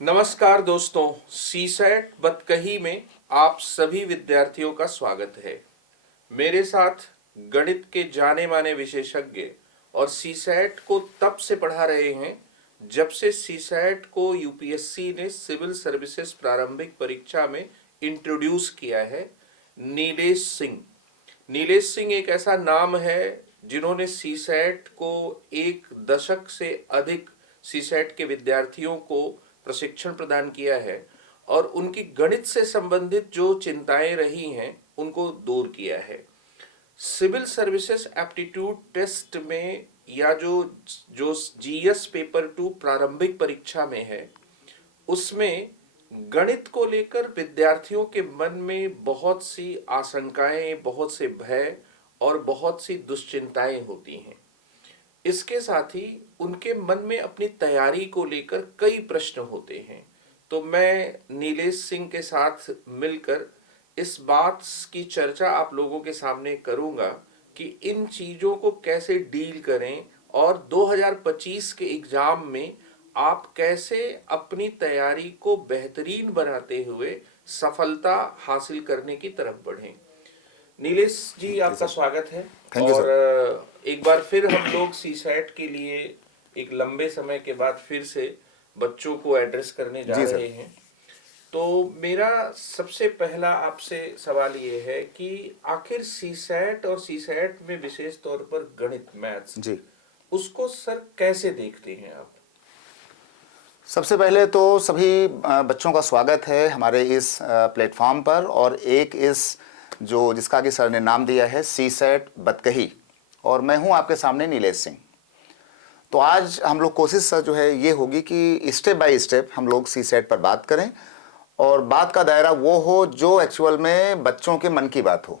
नमस्कार दोस्तों, सीसैट बतकही में आप सभी विद्यार्थियों का स्वागत है। मेरे साथ गणित के जाने माने विशेषज्ञ और सीसैट को तब से पढ़ा रहे हैं जब से सीसैट को यूपीएससी ने सिविल सर्विसेज प्रारंभिक परीक्षा में इंट्रोड्यूस किया है, नीलेश सिंह। नीलेश सिंह एक ऐसा नाम है जिन्होंने सीसैट को एक दशक से अधिक सीसैट के विद्यार्थियों को प्रशिक्षण प्रदान किया है और उनकी गणित से संबंधित जो चिंताएं रही हैं उनको दूर किया है। सिविल सर्विसेज एप्टीट्यूड टेस्ट में या जो जो जीएस पेपर 2 प्रारंभिक परीक्षा में है, उसमें गणित को लेकर विद्यार्थियों के मन में बहुत सी आशंकाएं, बहुत से भय और बहुत सी दुश्चिंताएं होती हैं। इसके साथ ही उनके मन में अपनी तैयारी को लेकर कई प्रश्न होते हैं। तो मैं नीलेश सिंह के साथ मिलकर इस बात की चर्चा आप लोगों के सामने करूंगा कि इन चीजों को कैसे डील करें और 2025 के एग्जाम में आप कैसे अपनी तैयारी को बेहतरीन बनाते हुए सफलता हासिल करने की तरफ बढ़ें। नीलेश जी, आपका स्वागत है। और एक बार फिर हम लोग सीसैट के लिए एक लंबे समय के बाद फिर से बच्चों को एड्रेस करने जा रहे हैं। तो मेरा सबसे पहला आपसे सवाल ये है कि आखिर सीसैट और सीसैट में विशेष तौर पर गणित, मैथ्स जी, उसको सर कैसे देखते हैं आप? सबसे पहले तो सभी बच्चों का स्वागत है हमारे इस प्लेटफॉर्म पर, और एक इस जो जिसका कि सर ने नाम दिया है सीसैट बतकही, और मैं हूं आपके सामने नीलेश सिंह। तो आज हम लोग कोशिश सर जो है ये होगी कि स्टेप बाय स्टेप हम लोग सीसैट पर बात करें और बात का दायरा वो हो जो एक्चुअल में बच्चों के मन की बात हो।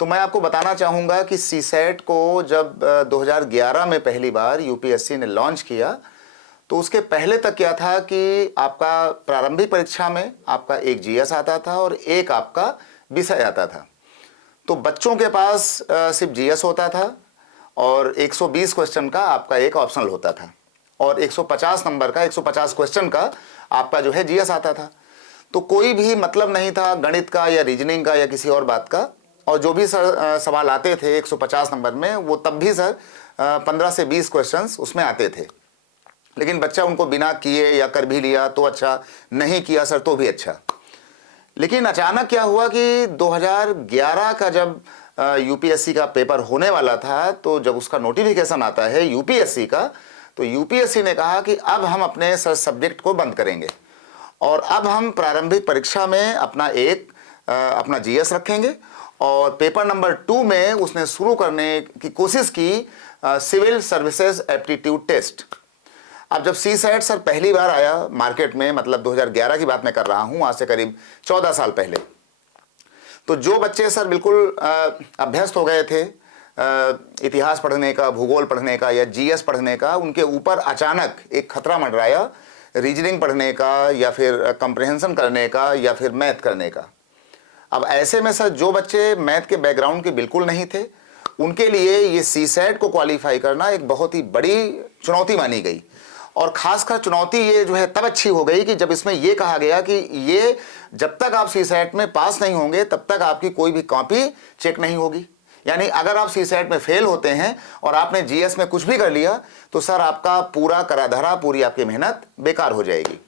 तो मैं आपको बताना चाहूँगा कि सीसैट को जब 2011 में पहली बार यूपीएससी ने लॉन्च किया, तो उसके पहले तक क्या था कि आपका प्रारंभिक परीक्षा में आपका एक जीएस आता था और एक आपका विषय आता था। तो बच्चों के पास सिर्फ जीएस होता था और 120 क्वेश्चन का आपका एक ऑप्शनल होता था और 150 नंबर का 150 क्वेश्चन का आपका जो है जीएस आता था। तो कोई भी मतलब नहीं था गणित का या रीजनिंग का या किसी और बात का, और जो भी सर सवाल आते थे 150 नंबर में, वो तब भी सर 15 से 20 क्वेश्चंस उसमें आते थे। लेकिन बच्चा उनको बिना किए या कर भी लिया तो अच्छा, नहीं किया सर तो भी अच्छा। लेकिन अचानक क्या हुआ कि 2011 का जब यूपीएससी का पेपर होने वाला था, तो जब उसका नोटिफिकेशन आता है यूपीएससी का, तो यूपीएससी ने कहा कि अब हम अपने सब्जेक्ट को बंद करेंगे और अब हम प्रारंभिक परीक्षा में अपना जीएस रखेंगे, और पेपर नंबर 2 में उसने शुरू करने की कोशिश की सिविल सर्विसेज एप्टीट्यूड टेस्ट। अब जब सीसैट सर पहली बार आया मार्केट में, मतलब 2011 की बात मैं कर रहा हूं, आज से करीब 14 साल पहले, तो जो बच्चे सर बिल्कुल अभ्यस्त हो गए थे इतिहास पढ़ने का, भूगोल पढ़ने का या जीएस पढ़ने का, उनके ऊपर अचानक एक खतरा मंडराया रीजनिंग पढ़ने का या फिर कंप्रहेंशन करने का या फिर मैथ करने का। अब ऐसे में सर जो बच्चे मैथ के बैकग्राउंड के बिल्कुल नहीं थे, उनके लिए ये सीसैट को क्वालिफाई करना एक बहुत ही बड़ी चुनौती मानी गई। और खासकर चुनौती ये जो है तब अच्छी हो गई कि जब इसमें ये कहा गया कि ये जब तक आप सीसैट में पास नहीं होंगे तब तक आपकी कोई भी कॉपी चेक नहीं होगी। यानी अगर आप सीसैट में फेल होते हैं और आपने जीएस में कुछ भी कर लिया तो सर आपका पूरा करा धरा, पूरी आपकी मेहनत बेकार हो जाएगी।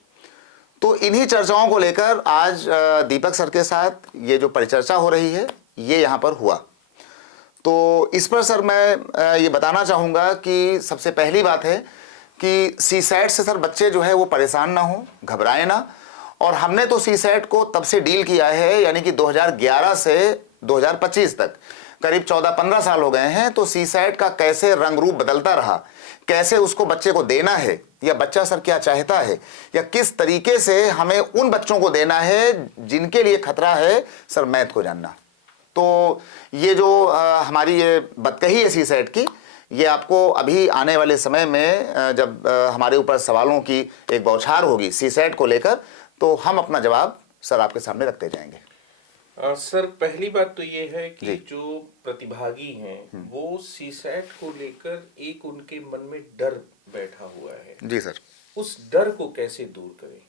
तो इन्हीं चर्चाओं को लेकर आज दीपक सर के साथ ये जो परिचर्चा हो रही है ये यहाँ पर हुआ। तो इस पर सर मैं ये बताना चाहूँगा कि सबसे पहली बात है कि सीसैट से सर बच्चे जो है वो परेशान ना हो, घबराए ना। और हमने तो सीसैट को तब से डील किया है, यानी कि 2011 से 2025 तक करीब 14-15 साल हो गए हैं। तो सीसैट का कैसे रंग रूप बदलता रहा, कैसे उसको बच्चे को देना है, या बच्चा सर क्या चाहता है, या किस तरीके से हमें उन बच्चों को देना है जिनके लिए खतरा है सर मैथ को जानना। तो ये जो हमारी ये बतकही है सीसैट की, ये आपको अभी आने वाले समय में जब हमारे ऊपर सवालों की एक बौछार होगी सीसैट को लेकर, तो हम अपना जवाब सर आपके सामने रखते जाएंगे। सर पहली बात तो ये है कि जो प्रतिभागी हैं वो सीसैट को लेकर एक उनके मन में डर बैठा हुआ है। जी सर। उस डर को कैसे दूर करें?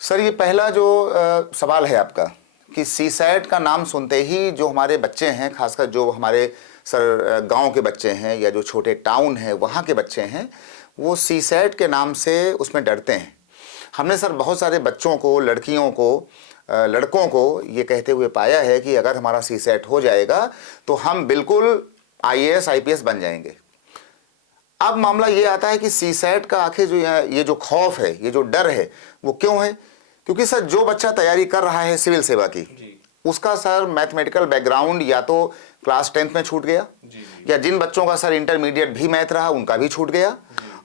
सर, ये पहला जो सवाल है आपका कि सीसैट का नाम सुनते ही जो हमारे बच्चे हैं, खासकर जो हमारे सर गांव के बच्चे हैं या जो छोटे टाउन हैं वहाँ के बच्चे हैं, वो सीसैट के नाम से उसमें डरते हैं। हमने सर बहुत सारे बच्चों को, लड़कियों को, लड़कों को ये कहते हुए पाया है कि अगर हमारा सीसैट हो जाएगा तो हम बिल्कुल आईएएस आईपीएस बन जाएंगे। अब मामला ये आता है कि सीसैट का आखिर जो ये जो खौफ है, ये जो डर है, वो क्यों है? क्योंकि सर जो बच्चा तैयारी कर रहा है सिविल सेवा की, उसका सर मैथमेटिकल बैकग्राउंड या तो क्लास 10th में छूट गया, या जिन बच्चों का सर इंटरमीडिएट भी मैथ रहा उनका भी छूट गया,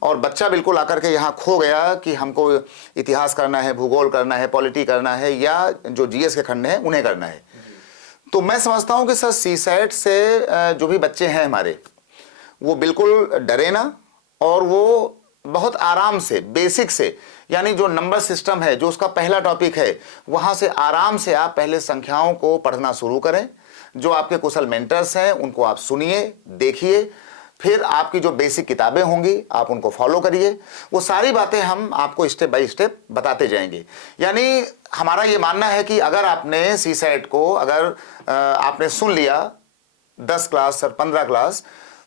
और बच्चा बिल्कुल आकर के यहाँ खो गया कि हमको इतिहास करना है, भूगोल करना है, पॉलिटी करना है, या जो जीएस के खंड हैं उन्हें करना है। तो मैं समझता हूँ कि सर सीसैट से जो भी बच्चे हैं हमारे, वो बिल्कुल डरे ना, और वो बहुत आराम से बेसिक से, यानी जो नंबर सिस्टम है, जो उसका पहला टॉपिक है, वहाँ से आराम से आप पहले संख्याओं को पढ़ना शुरू करें। जो आपके कुशल मेंटर्स हैं उनको आप सुनिए, देखिए, फिर आपकी जो बेसिक किताबें होंगी आप उनको फॉलो करिए। वो सारी बातें हम आपको स्टेप बाय स्टेप बताते जाएंगे। यानी हमारा ये मानना है कि अगर आपने सीसैट को अगर आपने सुन लिया 10 क्लास सर 15 क्लास,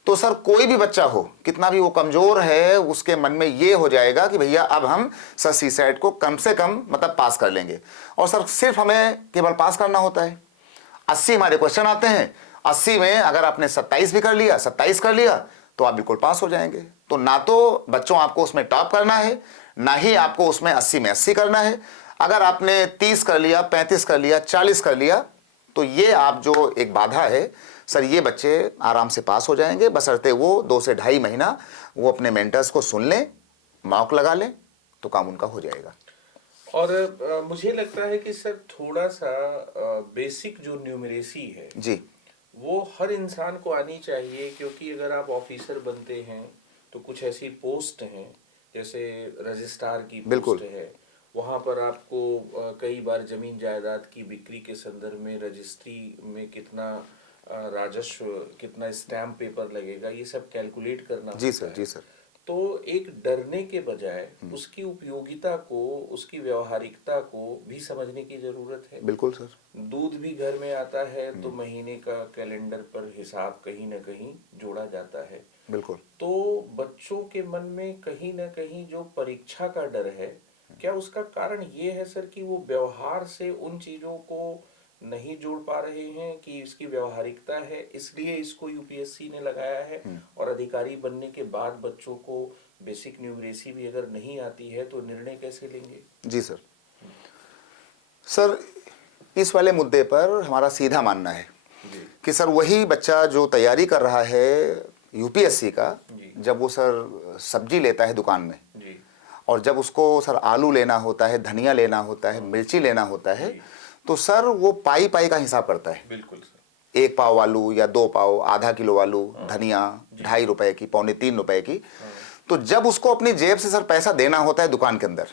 तो सर कोई भी बच्चा हो, कितना भी वो कमज़ोर है, उसके मन में ये हो जाएगा कि भैया अब हम सर सीसैट को कम से कम मतलब पास कर लेंगे। और सर सिर्फ हमें केवल पास करना होता है। 80 हमारे क्वेश्चन आते हैं, 80 में अगर आपने 27 भी कर लिया, 27 कर लिया, तो आप बिल्कुल पास हो जाएंगे। तो ना तो बच्चों आपको उसमें टॉप करना है, ना ही आपको उसमें 80 में 80 करना है। अगर आपने 30 कर लिया, 35 कर लिया, 40 कर लिया, तो ये आप जो एक बाधा है सर, ये बच्चे आराम से पास हो जाएंगे, बशर्ते वो 2 से 2.5 महीना वो अपने मेंटर्स को सुन लें, मॉक लगा लें, तो काम उनका हो जाएगा। और मुझे लगता है कि सर थोड़ा सा बेसिक जो न्यूमरेसी है जी, वो हर इंसान को आनी चाहिए, क्योंकि अगर आप ऑफिसर बनते हैं तो कुछ ऐसी पोस्ट हैं, जैसे रजिस्ट्रार की पोस्ट है, वहाँ पर आपको कई बार जमीन जायदाद की बिक्री के संदर्भ में रजिस्ट्री में कितना राजस्व, कितना स्टैम्प पेपर लगेगा, ये सब कैलकुलेट करना जी होता सर, है। जी सर। तो एक डरने के बजाय उसकी उपयोगिता को, उसकी व्यवहारिकता को भी समझने की जरूरत है। बिल्कुल सर। दूध भी घर में आता है तो महीने का कैलेंडर पर हिसाब कहीं ना कहीं जोड़ा जाता है। बिल्कुल। तो बच्चों के मन में कहीं ना कहीं जो परीक्षा का डर है, क्या उसका कारण ये है सर कि वो व्यवहार से उन चीजों को नहीं जोड़ पा रहे हैं कि इसकी व्यवहारिकता है, इसलिए इसको यूपीएससी ने लगाया है? और अधिकारी बनने के बाद बच्चों को बेसिक न्यूमरेसी भी अगर नहीं आती है तो निर्णय कैसे लेंगे? जी सर। सर इस वाले मुद्दे पर हमारा सीधा मानना है कि सर वही बच्चा जो तैयारी कर रहा है यूपीएससी का, जब वो सर सब्जी लेता है दुकान में, और जब उसको सर आलू लेना होता है, धनिया लेना होता है, मिर्ची लेना होता है, तो सर वो पाई पाई का हिसाब करता है। बिल्कुल सर। 1 पाव आलू या 2 पाव, आधा किलो आलू, धनिया 2.5 रुपए की, 2.25 रुपए की। तो जब उसको अपनी जेब से सर पैसा देना होता है दुकान के अंदर,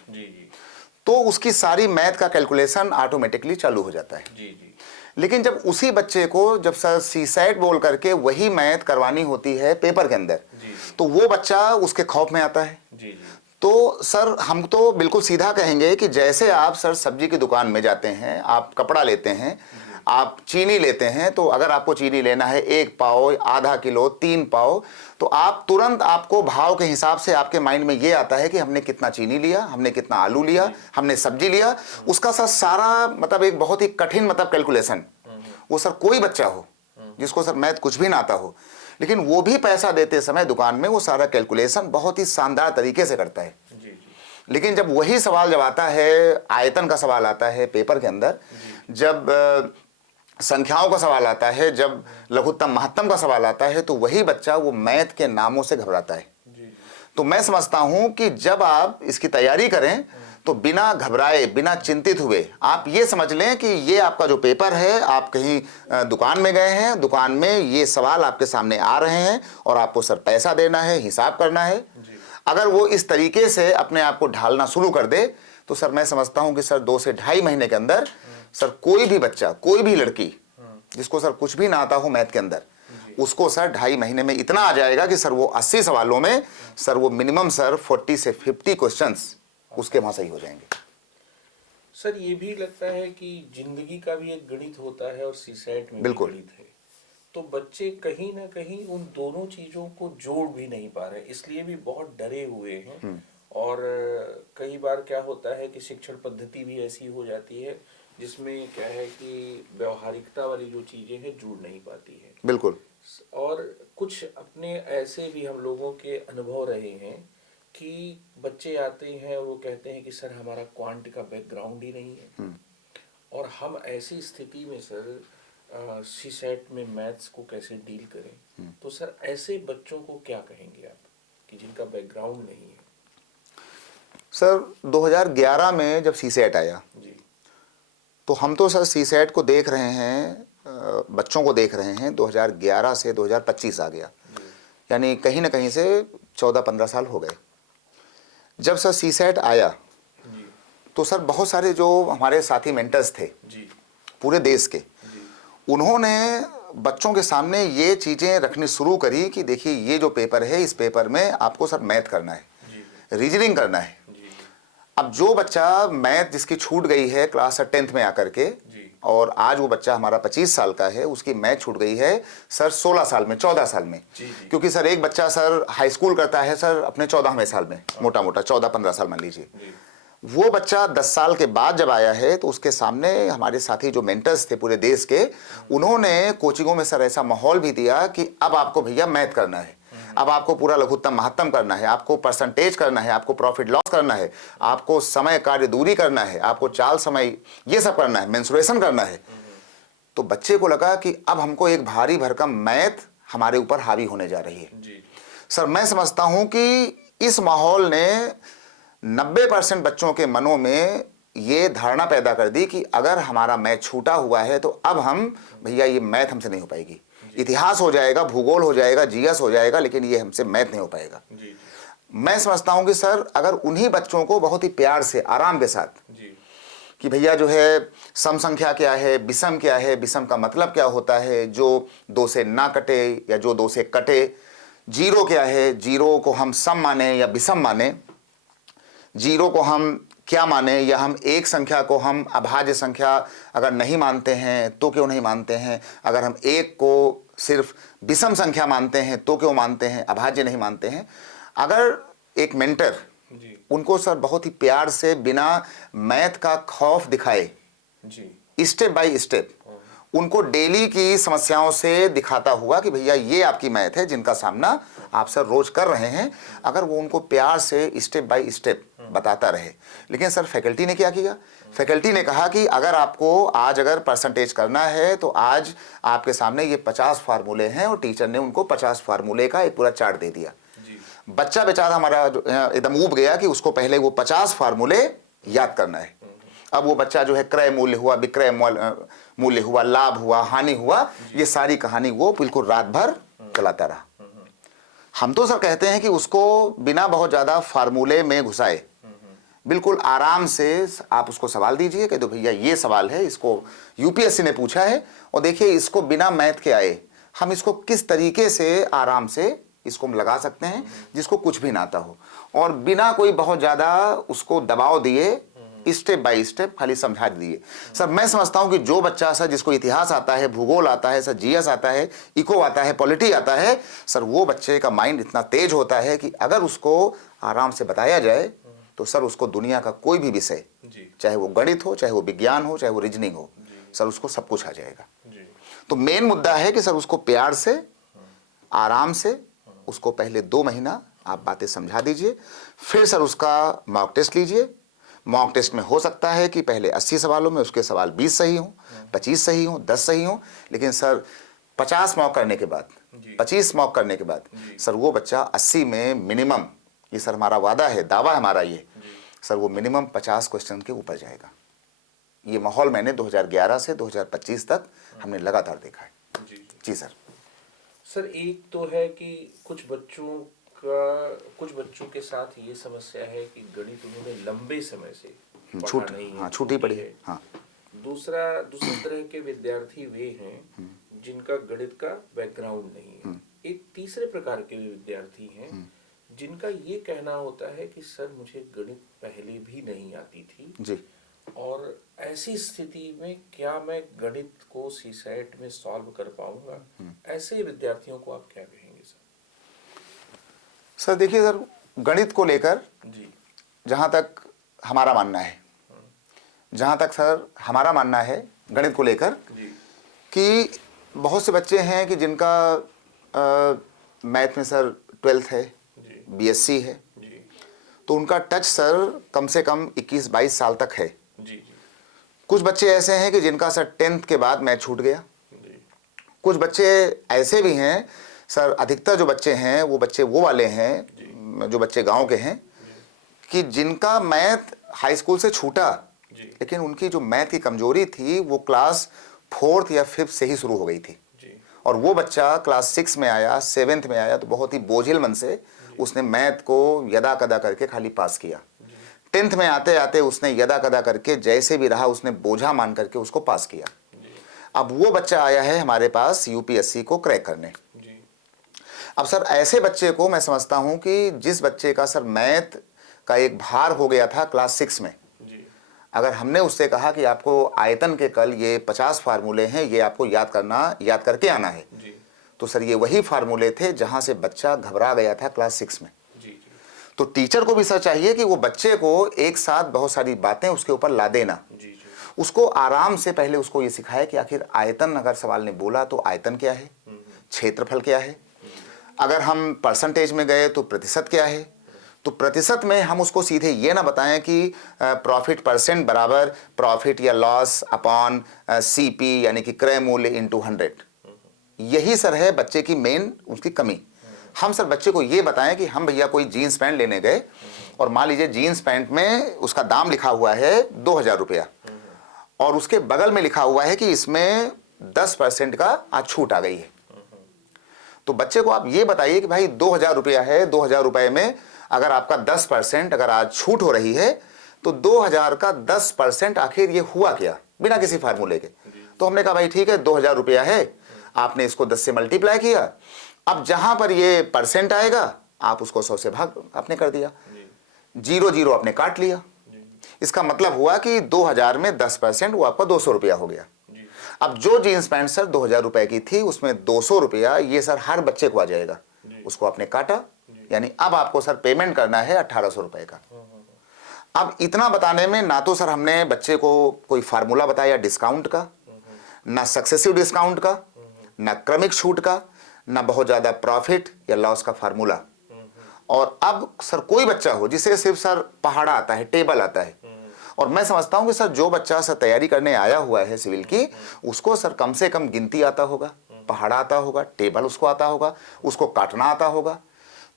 तो उसकी सारी मैथ का कैलकुलेशन ऑटोमेटिकली चालू हो जाता है। लेकिन जब उसी बच्चे को जब सर सीसैट बोल करके वही मैथ करवानी होती है पेपर के अंदर, तो वो बच्चा उसके खौफ में आता है। तो सर हम तो बिल्कुल सीधा कहेंगे कि जैसे आप सर सब्जी की दुकान में जाते हैं, आप कपड़ा लेते हैं, आप चीनी लेते हैं, तो अगर आपको चीनी लेना है 1 पाव, आधा किलो, 3 पाव, तो आप तुरंत आपको भाव के हिसाब से आपके माइंड में ये आता है कि हमने कितना चीनी लिया, हमने कितना आलू लिया, हमने सब्जी लिया। उसका सर सारा मतलब एक बहुत ही कठिन मतलब कैलकुलेशन, वो सर कोई बच्चा हो जिसको सर मैथ कुछ भी ना आता हो, लेकिन वो भी पैसा देते समय दुकान में वो सारा कैलकुलेशन बहुत ही शानदार तरीके से करता है। लेकिन जब वही सवाल जब आता है, आयतन का सवाल आता है पेपर के अंदर, जब संख्याओं का सवाल आता है, जब लघुत्तम महत्तम का सवाल आता है, तो वही बच्चा वो मैथ के नामों से घबराता है। तो मैं समझता हूं कि जब आप इसकी तैयारी करें तो बिना घबराए, बिना चिंतित हुए आप ये समझ लें कि ये आपका जो पेपर है, आप कहीं दुकान में गए हैं, दुकान में ये सवाल आपके सामने आ रहे हैं और आपको सर पैसा देना है, हिसाब करना है। अगर वो इस तरीके से अपने आप को ढालना शुरू कर दे, तो सर मैं समझता हूं कि सर 2 से 2.5 महीने के अंदर सर कोई भी बच्चा, कोई भी लड़की जिसको सर कुछ भी ना आता हो मैथ के अंदर, उसको सर 2.5 महीने में इतना आ जाएगा कि सर वो 80 सवालों में सर वो मिनिमम सर 40 से 50 क्वेश्चंस उसके वहाँ सही हो जाएंगे। सर ये भी लगता है कि जिंदगी का भी एक गणित होता है और सीसैट में भी बिल्कुल। गणित है, तो बच्चे कहीं ना कहीं उन दोनों चीजों को जोड़ भी नहीं पा रहे, इसलिए भी बहुत डरे हुए हैं। और कई बार क्या होता है कि शिक्षण पद्धति भी ऐसी हो जाती है जिसमें क्या है कि व्यवहारिकता वाली जो चीजें हैं जुड़ नहीं पाती है। बिल्कुल। और कुछ अपने ऐसे भी हम लोगों के अनुभव रहे हैं कि बच्चे आते हैं, वो कहते हैं कि सर हमारा क्वांट का बैकग्राउंड ही नहीं है, और हम ऐसी स्थिति में सर सीसेट में मैथ्स को कैसे डील करें। तो सर ऐसे बच्चों को क्या कहेंगे आप कि जिनका बैकग्राउंड नहीं है? सर 2011 में जब सीसेट आया जी तो हम तो सर सीसेट को देख रहे हैं, बच्चों को देख रहे हैं 2011 से 2025 आ गया, जी यानी कहीं ना कहीं से 14-15 साल हो गए। जब सर सीसेट आया जी तो सर बहुत सारे जो हमारे साथी मेंटर्स थे जी पूरे देश के, जी उन्होंने बच्चों के सामने ये चीज़ें रखनी शुरू करी कि देखिए ये जो पेपर है, इस पेपर में आपको सर मैथ करना है, जी रीजनिंग करना है। जी अब जो बच्चा मैथ जिसकी छूट गई है क्लास 10th में आकर के, जी और आज वो बच्चा हमारा 25 साल का है, उसकी मैथ छूट गई है सर 16 साल में, 14 साल में। जी जी क्योंकि सर एक बच्चा सर हाई स्कूल करता है सर अपने 14वें साल में, मोटा मोटा 14-15 साल मान लीजिए। जी वो बच्चा 10 साल के बाद जब आया है तो उसके सामने हमारे साथी जो मेंटर्स थे पूरे देश के, उन्होंने कोचिंगों में सर ऐसा माहौल भी दिया कि अब आपको भैया मैथ करना है, अब आपको पूरा लघुत्तम महत्तम करना है, आपको परसेंटेज करना है, आपको प्रॉफिट लॉस करना है, आपको समय कार्य दूरी करना है, आपको चाल समय ये सब करना है, मेंसुरेशन करना है। तो बच्चे को लगा कि अब हमको एक भारी भरकम मैथ हमारे ऊपर हावी होने जा रही है। जी सर मैं समझता हूं कि इस माहौल ने 90% बच्चों के मनों में ये धारणा पैदा कर दी कि अगर हमारा मैथ छूटा हुआ है तो अब हम भैया ये मैथ हमसे नहीं हो पाएगी, इतिहास हो जाएगा, भूगोल हो जाएगा, जीएस हो जाएगा, लेकिन ये हमसे मैथ नहीं हो पाएगा। जी जी मैं समझता हूं कि सर अगर उन्हीं बच्चों को बहुत ही प्यार से, आराम के साथ जी कि भैया जो है सम संख्या क्या है, विषम क्या है, विषम का मतलब क्या होता है, जो 2 से ना कटे या जो 2 से कटे, जीरो क्या है, जीरो को हम सम माने या विषम माने, जीरो को हम क्या माने, या हम एक संख्या को हम अभाज्य संख्या अगर नहीं मानते हैं तो क्यों नहीं मानते हैं, अगर हम एक को सिर्फ विषम संख्या मानते हैं तो क्यों मानते हैं, अभाज्य नहीं मानते हैं। अगर एक मेंटर जी उनको सर बहुत ही प्यार से बिना मैथ का खौफ दिखाए, जी स्टेप बाय स्टेप उनको डेली की समस्याओं से दिखाता हुआ कि भैया ये आपकी मैथ है जिनका सामना आप सर रोज कर रहे हैं, अगर वो उनको प्यार से स्टेप बाय स्टेप बताता रहे। लेकिन सर फैकल्टी ने क्या किया, फैकल्टी ने कहा कि अगर आपको आज अगर परसेंटेज करना है तो आज आपके सामने ये 50 फार्मूले हैं, और टीचर ने उनको 50 फार्मूले का एक पूरा चार्ट दे दिया। जी बच्चा बेचारा हमारा एकदम ऊब गया कि उसको पहले वो 50 फार्मूले याद करना है। अब वो बच्चा जो है क्रय मूल्य हुआ, विक्रय मूल्य हुआ, लाभ हुआ, हानि हुआ, ये सारी कहानी वो बिल्कुल रात भर चलाता रहा। हम तो सर कहते हैं कि उसको बिना बहुत ज़्यादा फार्मूले में घुसाए, बिल्कुल आराम से आप उसको सवाल दीजिए कि तो भैया ये सवाल है, इसको यूपीएससी ने पूछा है, और देखिए इसको बिना मैथ के आए हम इसको किस तरीके से आराम से इसको हम लगा सकते हैं जिसको कुछ भी ना आता हो, और बिना कोई बहुत ज़्यादा उसको दबाव दिए स्टेप बाय स्टेप खाली समझा दिए। सर मैं समझता हूं कि जो बच्चा सर जिसको इतिहास आता है, भूगोल आता है, सर जीएस आता है, इको आता है, पॉलिटी आता है, सर वो बच्चे का माइंड इतना तेज होता है कि अगर उसको आराम से बताया जाए तो सर उसको दुनिया का कोई भी विषय, चाहे वो गणित हो, चाहे वो विज्ञान हो, चाहे वो रीजनिंग हो, सर उसको सब कुछ आ जाएगा। तो मेन मुद्दा है कि सर उसको प्यार से, आराम से उसको पहले 2 महीना आप बातें समझा दीजिए, फिर सर उसका मॉक टेस्ट लीजिए। मॉक टेस्ट में हो सकता है कि पहले 80 सवालों में उसके सवाल 20 सही हों, 25 सही हों, 10 सही हों, लेकिन सर 50 मॉक करने के बाद, 25 मॉक करने के बाद सर वो बच्चा 80 में मिनिमम, ये सर हमारा वादा है, दावा हमारा ये, सर वो मिनिमम 50 क्वेश्चन के ऊपर जाएगा। ये माहौल मैंने 2011 से 2025 तक हमने लगातार देखा है। जी सर। सर एक तो है कि कुछ बच्चों के साथ ये समस्या है कि गणित उन्होंने लंबे समय से पढ़ा नहीं है, छूटी पड़ी है। है। हाँ दूसरी तरह के विद्यार्थी वे हैं जिनका गणित का बैकग्राउंड नहीं है। एक तीसरे प्रकार के विद्यार्थी हैं जिनका ये कहना होता है कि सर मुझे गणित पहले भी नहीं आती थी जी। और ऐसी स्थिति में क्या मैं गणित को सीसैट में सॉल्व कर पाऊंगा? ऐसे विद्यार्थियों को आप क्या कहेंगे सर? सर देखिए सर, गणित को लेकर जी जहाँ तक हमारा मानना है, जहाँ तक सर हमारा मानना है गणित को लेकर, जी कि बहुत से बच्चे हैं कि जिनका मैथ में सर 12th है, जी बीएससी है, जी तो उनका टच सर कम से कम 21-22 साल तक है। जी जी कुछ बच्चे ऐसे हैं कि जिनका सर 10th के बाद मैथ छूट गया। जी कुछ बच्चे ऐसे भी हैं सर, अधिकतर जो बच्चे हैं वो बच्चे वो वाले हैं जो बच्चे गांव के हैं कि जिनका मैथ हाई स्कूल से छूटा, जी लेकिन उनकी जो मैथ की कमजोरी थी वो क्लास 4th या 5th से ही शुरू हो गई थी। जी और वो बच्चा क्लास 6 में आया, 7th में आया तो बहुत ही बोझिल मन से उसने मैथ को यदा कदा करके खाली पास किया। 10th में आते आते उसने यदा कदा करके जैसे भी रहा उसने बोझा मान करके उसको पास किया। अब वो बच्चा आया है हमारे पास यूपीएससी को क्रैक करने। जी अब सर ऐसे बच्चे को मैं समझता हूं कि जिस बच्चे का सर मैथ का एक भार हो गया था क्लास 6 में, जी अगर हमने उससे कहा कि आपको आयतन के कल ये 50 फार्मूले हैं, ये आपको याद करके आना है, जी तो सर ये वही फार्मूले थे जहां से बच्चा घबरा गया था क्लास 6 में। जी जी तो टीचर को भी सर चाहिए कि वो बच्चे को एक साथ बहुत सारी बातें उसके ऊपर ला देना, जी जी उसको आराम से पहले उसको ये सिखाए कि आखिर आयतन अगर सवाल ने बोला तो आयतन क्या है, क्षेत्रफल क्या है, अगर हम परसेंटेज में गए तो प्रतिशत क्या है। तो प्रतिशत में हम उसको सीधे ये ना बताएं कि प्रॉफिट परसेंट बराबर प्रॉफिट या लॉस अपॉन सीपी यानी कि क्रय मूल्य इंटू 100। यही सर है बच्चे की मेन उसकी कमी। हम सर बच्चे को ये बताएं कि हम भैया कोई जीन्स पैंट लेने गए और मान लीजिए जीन्स पैंट में उसका दाम लिखा हुआ है 2000 रुपया और उसके बगल में लिखा हुआ है कि इसमें 10% का आज छूट आ गई है। तो बच्चे को आप ये बताइए कि भाई 2000 रुपया है, 2000 रुपये में अगर आपका 10% अगर आज छूट हो रही है तो 2000 का 10% आखिर ये हुआ क्या, बिना किसी फार्मूले के। तो हमने कहा भाई ठीक है 2000 रुपया है, आपने इसको 10 से मल्टीप्लाई किया, अब जहां पर ये परसेंट आएगा आप उसको 100 से भाग आपने कर दिया, 0 आपने काट लिया। इसका मतलब हुआ कि 2000 में 10% वो आपका 200 रुपया हो गया। अब जो जीन्स पैंट सर 2000 रुपए की थी उसमें 200 रुपया ये सर हर बच्चे को आ जाएगा, उसको आपने काटा, यानी अब आपको सर पेमेंट करना है 1800 रुपए का। अब इतना बताने में ना तो सर हमने बच्चे को कोई फार्मूला बताया डिस्काउंट का, ना सक्सेसिव डिस्काउंट का, ना क्रमिक छूट का, ना बहुत ज्यादा प्रॉफिट या लॉस का फार्मूला। और अब सर कोई बच्चा हो जिसे सिर्फ सर पहाड़ा आता है, टेबल आता है, और मैं समझता हूं कि सर जो बच्चा सर तैयारी करने आया हुआ है सिविल की, उसको सर कम से कम गिनती आता होगा, पहाड़ा आता होगा, टेबल उसको आता होगा, उसको काटना आता होगा।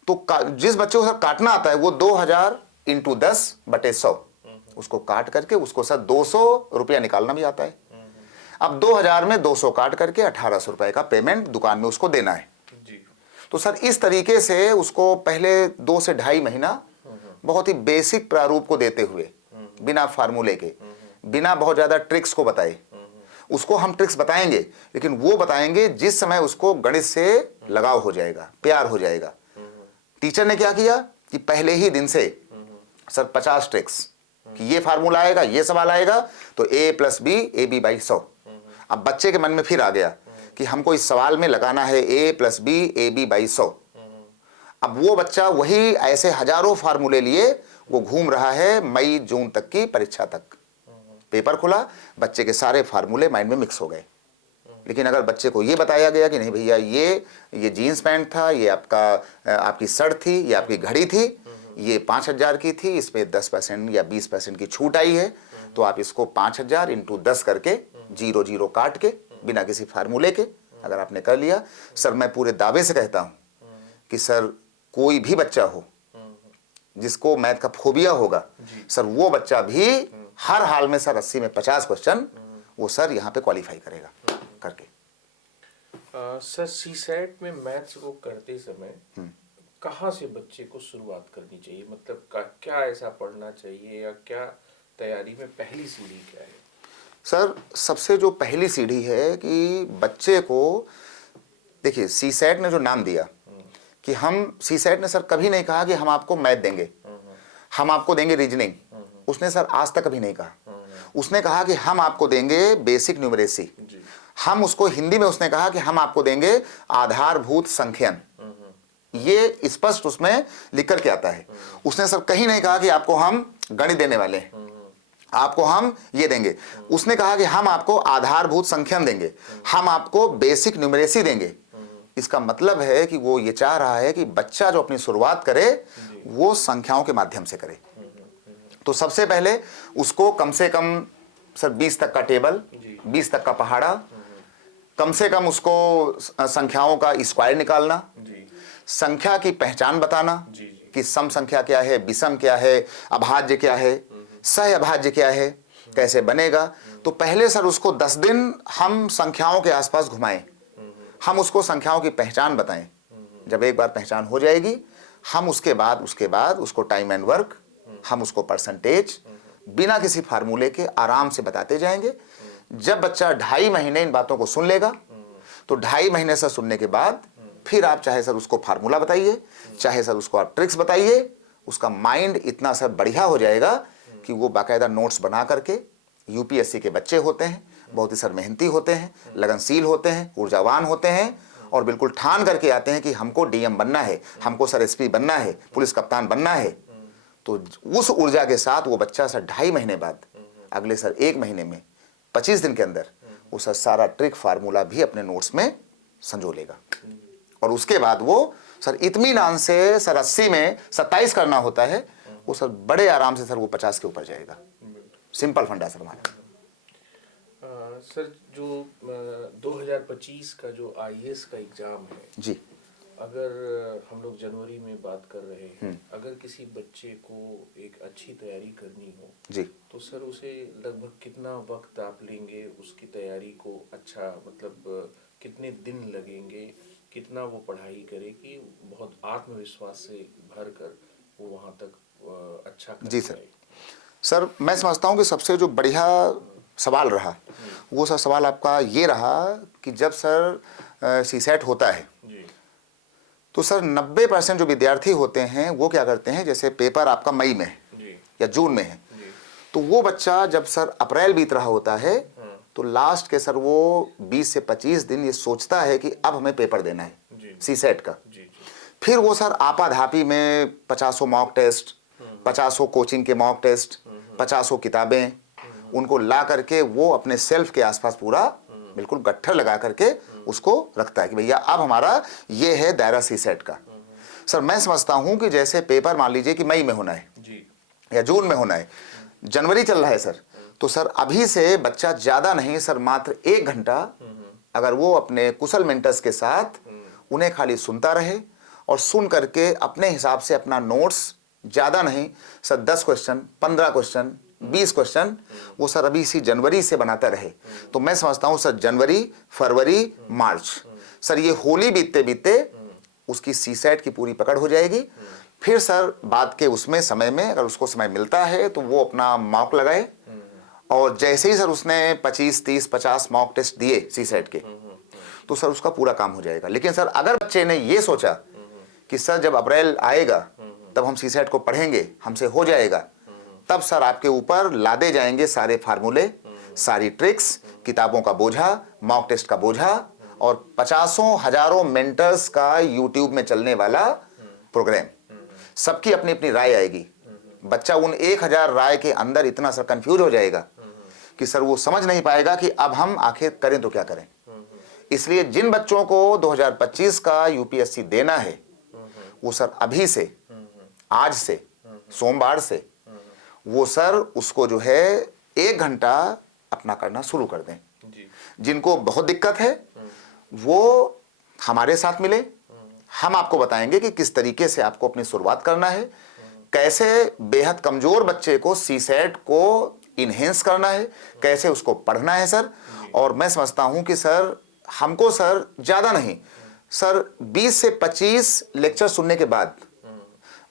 तो जिस बच्चे को सर काटना आता है वो 2000 इंटू 10/100 उसको काट करके उसको सर 200 रुपया निकालना भी आता है। अब 2000 में 200 काट करके 1800 रुपए का पेमेंट दुकान में उसको देना है। तो सर इस तरीके से उसको पहले 2 से 2.5 महीना बहुत ही बेसिक प्रारूप को देते हुए, बिना फार्मूले के, बिना बहुत ज्यादा ट्रिक्स को बताए, उसको हम ट्रिक्स बताएंगे लेकिन वो बताएंगे जिस समय उसको गणित से लगाव हो जाएगा, प्यार हो जाएगा। टीचर ने क्या किया कि पहले ही दिन से सर 50 ट्रिक्स कि ये फार्मूला आएगा, ये सवाल आएगा तो a+b ab/100। अब बच्चे के मन में फिर आ गया कि हमको इस सवाल में लगाना है a+b ab/100। अब वो बच्चा वही ऐसे हजारों फार्मूले लिए वो घूम रहा है मई जून तक की परीक्षा तक। पेपर खुला, बच्चे के सारे फार्मूले माइंड में मिक्स हो गए। लेकिन अगर बच्चे को ये बताया गया कि नहीं भैया ये जीन्स पैंट था, ये आपकी शर्ट थी, ये आपकी घड़ी थी, ये 5000 की थी, इसमें 10% या 20% की छूट आई है, तो आप इसको 5000 इंटू 10 करके 0 काट के बिना किसी फार्मूले के अगर आपने कर लिया, सर मैं पूरे दावे से कहता हूं कि सर कोई भी बच्चा हो जिसको मैथ का फोबिया होगा, सर वो बच्चा भी हर हाल में सर 80 में 50 क्वेश्चन वो सर यहाँ पे क्वालिफाई करेगा करके। सर सीसैट में मैथ्स को करते समय कहाँ से बच्चे को शुरुआत करनी चाहिए? मतलब क्या ऐसा पढ़ना चाहिए या क्या तैयारी में पहली सीढ़ी क्या है? सर सबसे जो पहली सीढ़ी है कि बच्चे को, देखिए सीसैट ने जो नाम दिया कि हम, सीसैट ने सर कभी नहीं कहा कि हम आपको मैथ देंगे, हम आपको देंगे रीजनिंग, उसने सर आज तक कभी नहीं कहा। उसने कहा कि हम आपको देंगे बेसिक न्यूमरेसी, हम उसको हिंदी में उसने कहा कि हम आपको देंगे आधारभूत संख्यन। ये स्पष्ट उसमें लिख करके आता है। उसने सर कहीं नहीं कहा कि आपको हम गणित देने वाले हैं, आपको हम ये देंगे। उसने कहा कि हम आपको आधारभूत संख्यन देंगे, हम आपको बेसिक न्यूमरेसी देंगे। इसका मतलब है कि वो ये चाह रहा है कि बच्चा जो अपनी शुरुआत करे वो संख्याओं के माध्यम से करे। तो सबसे पहले उसको कम से कम सर 20 तक का टेबल, 20 तक का पहाड़ा, कम से कम उसको संख्याओं का स्क्वायर निकालना, संख्या की पहचान बताना कि सम संख्या क्या है, विषम क्या है, अभाज्य क्या है, सह अभाज्य क्या है, कैसे बनेगा। तो पहले सर उसको 10 दिन हम संख्याओं के आसपास घुमाएं, हम उसको संख्याओं की पहचान बताएं। जब एक बार पहचान हो जाएगी, हम उसके बाद उसको टाइम एंड वर्क, हम उसको परसेंटेज बिना किसी फार्मूले के आराम से बताते जाएंगे। जब बच्चा 2.5 महीने इन बातों को सुन लेगा, तो 2.5 महीने से सुनने के बाद फिर आप चाहे सर उसको फार्मूला बताइए, चाहे सर उसको आप ट्रिक्स बताइए, उसका माइंड इतना सर बढ़िया हो जाएगा कि वो बाकायदा नोट्स बना करके, यूपीएससी के बच्चे होते हैं, बहुत ही सर मेहनती होते हैं, लगनशील होते हैं, ऊर्जावान होते हैं और बिल्कुल ठान करके आते हैं कि हमको डीएम बनना है, हमको सर एसपी बनना है, पुलिस कप्तान बनना है। तो उस ऊर्जा के साथ वो बच्चा सर 2.5 महीने बाद, अगले सर 1 महीने में, 25 दिन के अंदर वो सर सारा ट्रिक फार्मूला भी अपने नोट्स में संजो लेगा। और उसके बाद वो सर इत्मीनान से सर 80 में 27 करना होता है, वो सर बड़े आराम से सर वो 50 के ऊपर जाएगा। सिंपल फंडा सर हमारा। सर जो 2025 का जो आईएएस का एग्जाम है जी, अगर हम लोग जनवरी में बात कर रहे हैं, अगर किसी बच्चे को एक अच्छी तैयारी करनी हो जी, तो सर उसे लगभग कितना वक्त आप लेंगे उसकी तैयारी को, अच्छा मतलब कितने दिन लगेंगे, कितना वो पढ़ाई करे कि बहुत आत्मविश्वास से भर कर वो वहाँ तक अच्छा कर जी सर। पाए? सर मैं समझता हूँ कि सबसे जो बढ़िया सवाल रहा वो सर सवाल आपका ये रहा कि जब सर सीसेट होता है जी तो सर 90% जो विद्यार्थी होते हैं वो क्या करते हैं, जैसे पेपर आपका मई में है जी या जून में है, जी तो वो बच्चा जब सर अप्रैल बीत रहा होता है तो लास्ट के सर वो 20 से 25 दिन ये सोचता है कि अब हमें पेपर देना है जी सीसेट का। जी जी फिर वो सर आपाधापी में 50 मॉक टेस्ट, 50 कोचिंग के मॉक टेस्ट, 50 किताबें, उनको ला करके वो अपने सेल्फ के आसपास पूरा बिल्कुल गट्ठर लगा करके उसको रखता है कि भैया अब हमारा ये है दायरा सीसेट का। सर मैं समझता हूँ कि जैसे पेपर मान लीजिए कि मई में होना है जी या जून में होना है, जनवरी चल रहा है सर, तो सर अभी से बच्चा ज़्यादा नहीं सर मात्र 1 घंटा अगर वो अपने कुशल मेंटर्स के साथ उन्हें खाली सुनता रहे और सुन करके अपने हिसाब से अपना नोट्स, ज़्यादा नहीं सर 10 क्वेश्चन, 15 क्वेश्चन, 20 क्वेश्चन वो सर अभी इसी जनवरी से बनाता रहे, तो मैं समझता हूँ सर जनवरी, फरवरी, मार्च सर ये होली बीतते बीतते उसकी सीसेट की पूरी पकड़ हो जाएगी। फिर सर बाद के उसमें समय में अगर उसको समय मिलता है तो वो अपना मॉक लगाए और जैसे ही सर उसने 25, 30, 50 मॉक टेस्ट दिए सीसेट के तो सर उसका पूरा काम हो जाएगा। लेकिन सर अगर बच्चे ने ये सोचा कि सर जब अप्रैल आएगा तब हम सीसेट को पढ़ेंगे, हमसे हो जाएगा, तब सर आपके ऊपर लादे जाएंगे सारे फार्मूले, सारी ट्रिक्स, किताबों का बोझा, मॉक टेस्ट का बोझा और 50 हजारों मेंटर्स का यूट्यूब में चलने वाला प्रोग्राम। सबकी अपनी अपनी राय आएगी। बच्चा उन 1000 राय के अंदर इतना सर कंफ्यूज हो जाएगा कि सर वो समझ नहीं पाएगा कि अब हम आखिर करें तो क्या करें। इसलिए जिन बच्चों को 2025 का यूपीएससी देना है वो सर अभी से, आज से, सोमवार से वो सर उसको जो है 1 घंटा अपना करना शुरू कर दें। जी जिनको बहुत दिक्कत है वो हमारे साथ मिले, हम आपको बताएंगे कि किस तरीके से आपको अपनी शुरुआत करना है, कैसे बेहद कमजोर बच्चे को सीसेट को इन्हेंस करना है, कैसे उसको पढ़ना है सर। और मैं समझता हूं कि सर हमको सर ज़्यादा नहीं सर 20 से 25 लेक्चर सुनने के बाद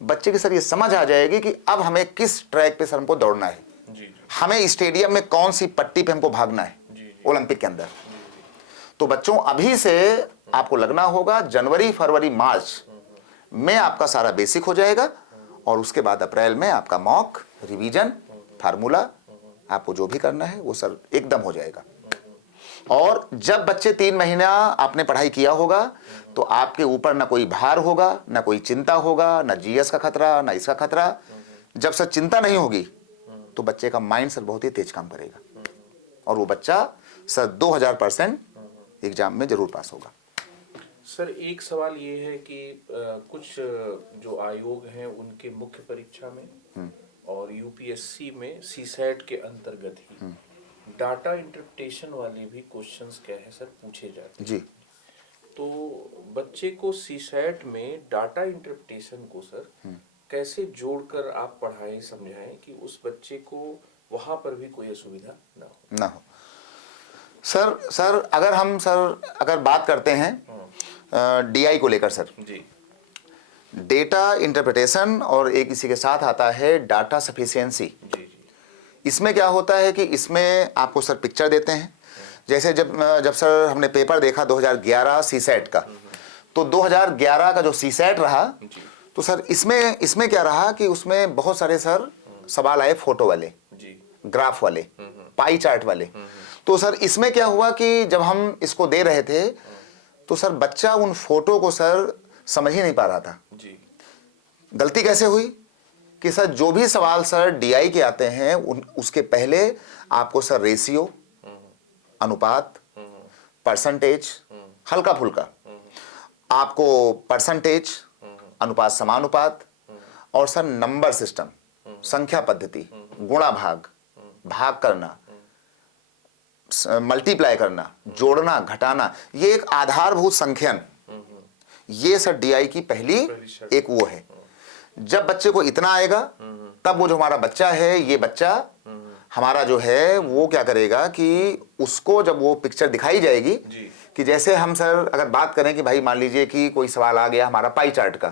बच्चे की सर ये समझ आ जाएगी कि अब हमें किस ट्रैक पे सर हमको दौड़ना है। जी जी हमें स्टेडियम में कौन सी पट्टी पे हमको भागना है ओलंपिक के अंदर। तो बच्चों अभी से आपको लगना होगा जनवरी फरवरी मार्च में आपका सारा बेसिक हो जाएगा और उसके बाद अप्रैल में आपका मॉक रिवीजन फार्मूला आपको जो भी करना है वो सर एकदम हो जाएगा। और जब बच्चे 3 महीना आपने पढ़ाई किया होगा तो आपके ऊपर ना कोई भार होगा, ना कोई चिंता होगा, ना जीएस का खतरा, ना इसका खतरा। जब सर चिंता नहीं होगी तो बच्चे का माइंड सर बहुत ही तेज काम करेगा और वो बच्चा सर 2000% एग्जाम में जरूर पास होगा। सर एक सवाल ये है कि कुछ जो आयोग हैं उनके मुख्य परीक्षा में और यूपीएससी में सीसैट के अंतर्गत ही डाटा इंटरप्रिटेशन वाले भी क्वेश्चंस क्या है सर पूछे जाते हैं जी। तो बच्चे को सीसैट में डाटा इंटरप्रिटेशन को सर कैसे जोड़कर आप पढ़ाएं समझाएं कि उस बच्चे को वहां पर भी कोई असुविधा ना हो। सर अगर बात करते हैं डीआई को लेकर सर जी डेटा इंटरप्रिटेशन और एक इसी के साथ आता है डाटा सफिशिएंसी। जी जी इसमें क्या होता है कि इसमें आपको सर पिक्चर देते हैं। जैसे जब सर हमने पेपर देखा 2011 सीसैट का, तो 2011 का जो सीसैट रहा जी तो सर इसमें क्या रहा कि उसमें बहुत सारे सर सवाल आए फोटो वाले, जी ग्राफ वाले, पाई चार्ट वाले। तो सर इसमें क्या हुआ कि जब हम इसको दे रहे थे तो सर बच्चा उन फोटो को सर समझ ही नहीं पा रहा था। जी गलती कैसे हुई कि सर जो भी सवाल सर डीआई के आते हैं उसके पहले आपको सर रेशियो, अनुपात, परसेंटेज, हल्का फुल्का आपको परसेंटेज, अनुपात समानुपात और सर नंबर सिस्टम, संख्या पद्धति, गुणा भाग, भाग करना, मल्टीप्लाई करना, जोड़ना घटाना, ये एक आधारभूत संख्यन, ये सर डीआई की पहली एक वो है। जब बच्चे को इतना आएगा तब वो जो हमारा बच्चा है, ये बच्चा हमारा जो है वो क्या करेगा कि उसको जब वो पिक्चर दिखाई जाएगी कि जैसे हम सर अगर बात करें कि भाई मान लीजिए कि कोई सवाल आ गया हमारा पाई चार्ट का,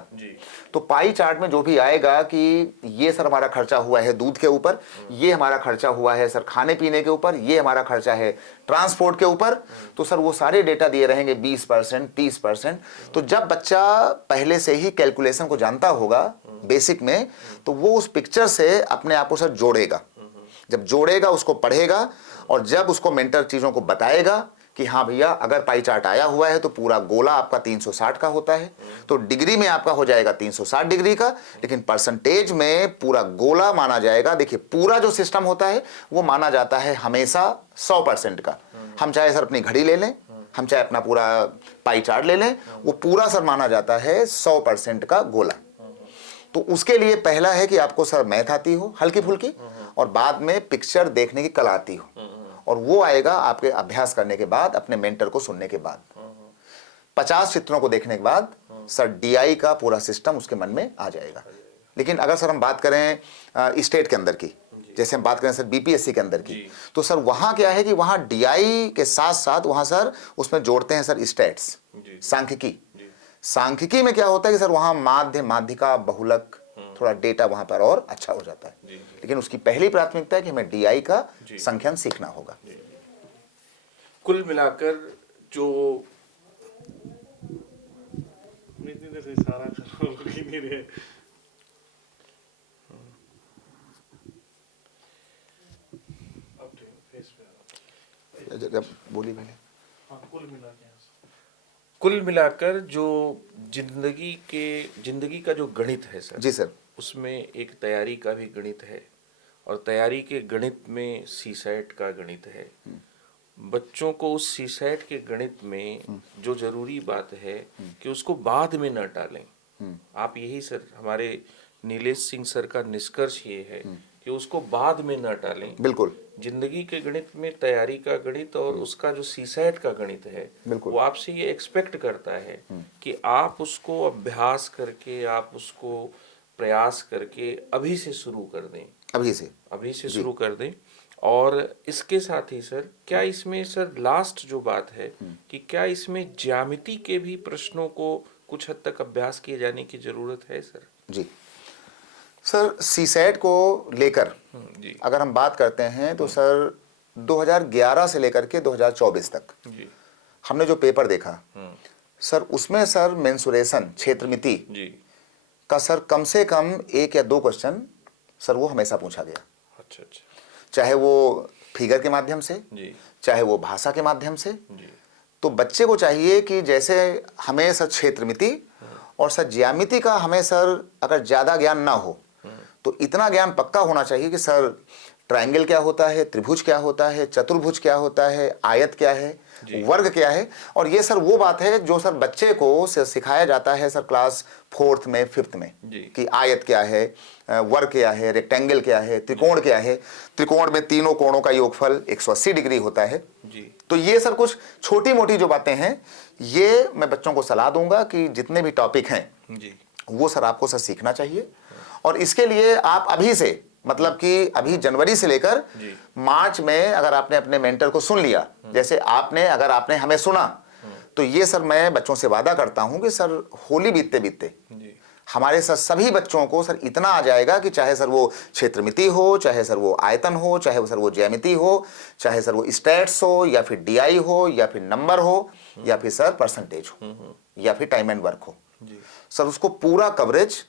तो पाई चार्ट में जो भी आएगा कि ये सर हमारा खर्चा हुआ है दूध के ऊपर, ये हमारा खर्चा हुआ है सर खाने पीने के ऊपर, ये हमारा खर्चा है ट्रांसपोर्ट के ऊपर, तो सर वो सारे डेटा दिए रहेंगे 20%, 30%। तो जब बच्चा पहले से ही कैलकुलेशन को जानता होगा बेसिक में, तो वो उस पिक्चर से अपने आप को सर जोड़ेगा। जब जोड़ेगा उसको पढ़ेगा और जब उसको मेंटर चीज़ों को बताएगा कि हाँ भैया अगर पाई चार्ट आया हुआ है तो पूरा गोला आपका 360 का होता है, तो डिग्री में आपका हो जाएगा 360 डिग्री का, लेकिन परसेंटेज में पूरा गोला माना जाएगा। देखिए पूरा जो सिस्टम होता है वो माना जाता है हमेशा 100% का। हम चाहे सर अपनी घड़ी ले लें, हम चाहे अपना पूरा पाई चार्ट ले लें, वो पूरा सर माना जाता है 100% का गोला। तो उसके लिए पहला है कि आपको सर मैथ आती हो हल्की फुल्की और बाद में पिक्चर देखने की कला आती हो, और वो आएगा आपके अभ्यास करने के बाद, अपने मेंटर को सुनने के बाद। 50 चित्रों को देखने के बाद सर डीआई का पूरा सिस्टम उसके मन में आ जाएगा। लेकिन अगर सर हम बात करें स्टेट के अंदर की, जैसे हम बात करें सर बीपीएससी के अंदर की, तो सर वहाँ क्या है कि वहाँ डीआई के साथ साथ वहाँ सर उसमें जोड़ते हैं सर स्टैट्स, सांख्यिकी। सांख्यिकी में क्या होता है कि सर वहाँ माध्य, माध्यिका, बहुलक, थोड़ा डेटा वहाँ पर और अच्छा हो जाता है। लेकिन उसकी पहली प्राथमिकता है कि हमें डीआई का संख्यान सीखना होगा। कुल मिलाकर जो सारा नहीं रहे जब बोली मैंने कुल मिलाकर जो जिंदगी का जो गणित है सर, जी सर, उसमें एक तैयारी का भी गणित है और तैयारी के गणित में सीसैट का गणित है। बच्चों को उस सीसैट के गणित में जो जरूरी बात है कि उसको बाद में न टालें। आप यही सर हमारे नीलेश सिंह सर का निष्कर्ष ये है कि उसको बाद में न टालें। बिल्कुल जिंदगी के गणित में तैयारी का गणित और उसका जो सीसैट का गणित है वो आपसे ये एक्सपेक्ट करता है कि आप उसको अभ्यास करके, आप उसको प्रयास करके अभी से शुरू कर दें, अभी से शुरू कर दें। और इसके साथ ही सर क्या इसमें सर लास्ट जो बात है कि क्या इसमें ज्यामिति के भी प्रश्नों को कुछ हद तक अभ्यास किए जाने की जरूरत है सर? जी, सर सीसैट को लेकर जी अगर हम बात करते हैं तो सर 2011 से लेकर के 2024 तक जी हमने जो पेपर देखा सर, उसमें सर मेंसुरेशन क्षेत्रमिति जी। का सर कम से कम 1 या 2 क्वेश्चन सर वो हमेशा पूछा गया। अच्छा अच्छा। चाहे वो फिगर के माध्यम से, जी चाहे वो भाषा के माध्यम से। जी तो बच्चे को चाहिए कि जैसे हमें सर क्षेत्रमिति और सर ज्यामिति का हमें सर अगर ज़्यादा ज्ञान ना हो तो इतना ज्ञान पक्का होना चाहिए कि सर ट्रायंगल क्या होता है, त्रिभुज क्या होता है, चतुर्भुज क्या होता है, आयत क्या है, जी। वर्ग क्या है। और ये सर वो बात है जो सर बच्चे को सिखाया जाता है सर क्लास 4th में 5th में जी। कि आयत क्या है, वर्ग क्या है, रेक्टेंगल क्या है, त्रिकोण क्या है। त्रिकोण में तीनों कोणों का योगफल 180 डिग्री होता है। जी तो ये सर कुछ छोटी मोटी जो बातें हैं, ये मैं बच्चों को सलाह दूंगा कि जितने भी टॉपिक हैं जी वो सर आपको सर सीखना चाहिए। और इसके लिए आप अभी से, मतलब कि अभी जनवरी से लेकर जी। मार्च में अगर आपने अपने मेंटर को सुन लिया, जैसे अगर आपने हमें सुना, तो ये सर मैं बच्चों से वादा करता हूं कि सर होली बीतते बीतते जी हमारे सर सभी बच्चों को सर इतना आ जाएगा कि चाहे सर वो क्षेत्रमिति हो, चाहे सर वो आयतन हो, चाहे सर वो ज्यामिति हो, चाहे सर वो स्टैट्स हो, या फिर डीआई हो, या फिर नंबर हो, या फिर सर परसेंटेज हो, या फिर टाइम एंड वर्क हो। जी सर उसको पूरा कवरेज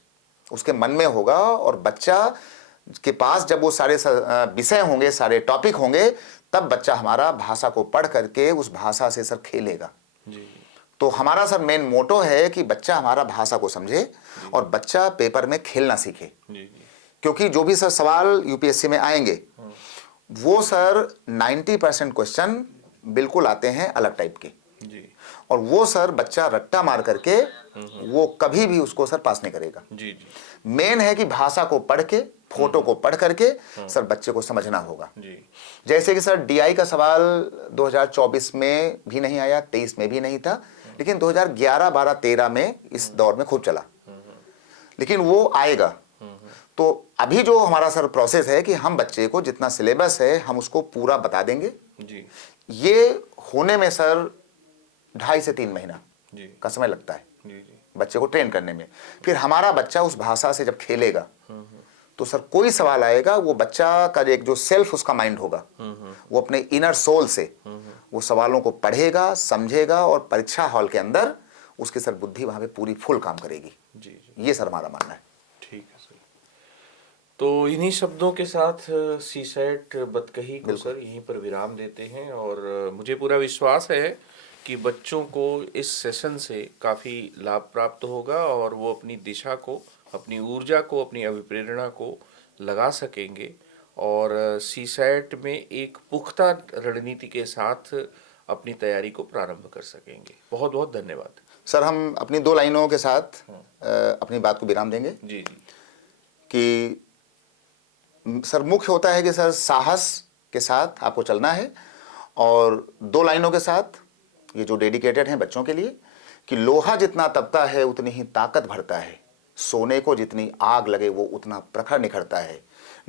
उसके मन में होगा। और बच्चा के पास जब वो सारे विषय होंगे, सारे टॉपिक होंगे, तब बच्चा हमारा भाषा को पढ़ करके उस भाषा से सर खेलेगा। जी तो हमारा सर मेन मोटो है कि बच्चा हमारा भाषा को समझे और बच्चा पेपर में खेलना सीखे। जी जी क्योंकि जो भी सर सवाल यूपीएससी में आएंगे वो सर 90% क्वेश्चन बिल्कुल आते हैं अलग टाइप के। जी और वो सर बच्चा रट्टा मार करके वो कभी भी उसको सर पास नहीं करेगा। जी जी मेन है कि भाषा को पढ़ के, फोटो को पढ़ करके सर बच्चे को समझना होगा। जी जैसे कि सर डीआई का सवाल 2024 में भी नहीं आया, 23 में भी नहीं था, लेकिन 2011, 12, 13 में इस दौर में खूब चला, लेकिन वो आएगा। तो अभी जो हमारा सर प्रोसेस है कि हम बच्चे को जितना सिलेबस है हम उसको पूरा बता देंगे। जी ये होने में सर 2.5 से 3 महीना जी का समय लगता है जी जी बच्चे को ट्रेन करने में। फिर हमारा बच्चा उस भाषा से जब खेलेगा तो सर कोई सवाल आएगा, वो बच्चा का एक जो सेल्फ उसका माइंड होगा, वो अपने इनर सोल से वो सवालों को पढ़ेगा, समझेगा, और परीक्षा हॉल के अंदर उसकी सर बुद्धि वहां पे पूरी फुल काम करेगी। जी जी। ये सर हमारा मानना है। ठीक है सर। तो इन्हीं शब्दों के साथ सीसैट बतकही को सर यहीं पर विराम देते हैं। और मुझे पूरा विश्वास है कि बच्चों को इस सेशन से काफ़ी लाभ प्राप्त होगा और वो अपनी दिशा को, अपनी ऊर्जा को, अपनी अभिप्रेरणा को लगा सकेंगे और सीसैट में एक पुख्ता रणनीति के साथ अपनी तैयारी को प्रारंभ कर सकेंगे। बहुत बहुत धन्यवाद सर हम अपनी 2 लाइनों के साथ अपनी बात को विराम देंगे जी जी कि सर मुख्य होता है कि सर साहस के साथ आपको चलना है। और 2 लाइनों के साथ ये जो डेडिकेटेड हैं बच्चों के लिए कि लोहा जितना तपता है उतनी ही ताकत भरता है, सोने को जितनी आग लगे वो उतना प्रखर निखरता है,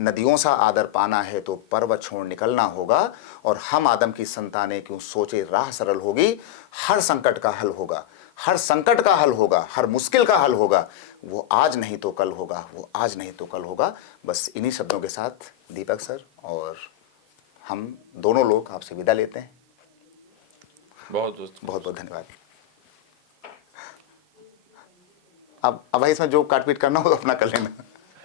नदियों सा आदर पाना है तो पर्वत छोड़ निकलना होगा, और हम आदम की संतानें क्यों सोचे राह सरल होगी, हर संकट का हल होगा, हर संकट का हल होगा, हर मुश्किल का हल होगा, वो आज नहीं तो कल होगा, वो आज नहीं तो कल होगा। बस इन्हीं शब्दों के साथ दीपक सर और हम दोनों लोग आपसे विदा लेते हैं। बहुत बहुत बहुत धन्यवाद। अब भाई इसमें जो काट पीट करना हो तो अपना कर लेना।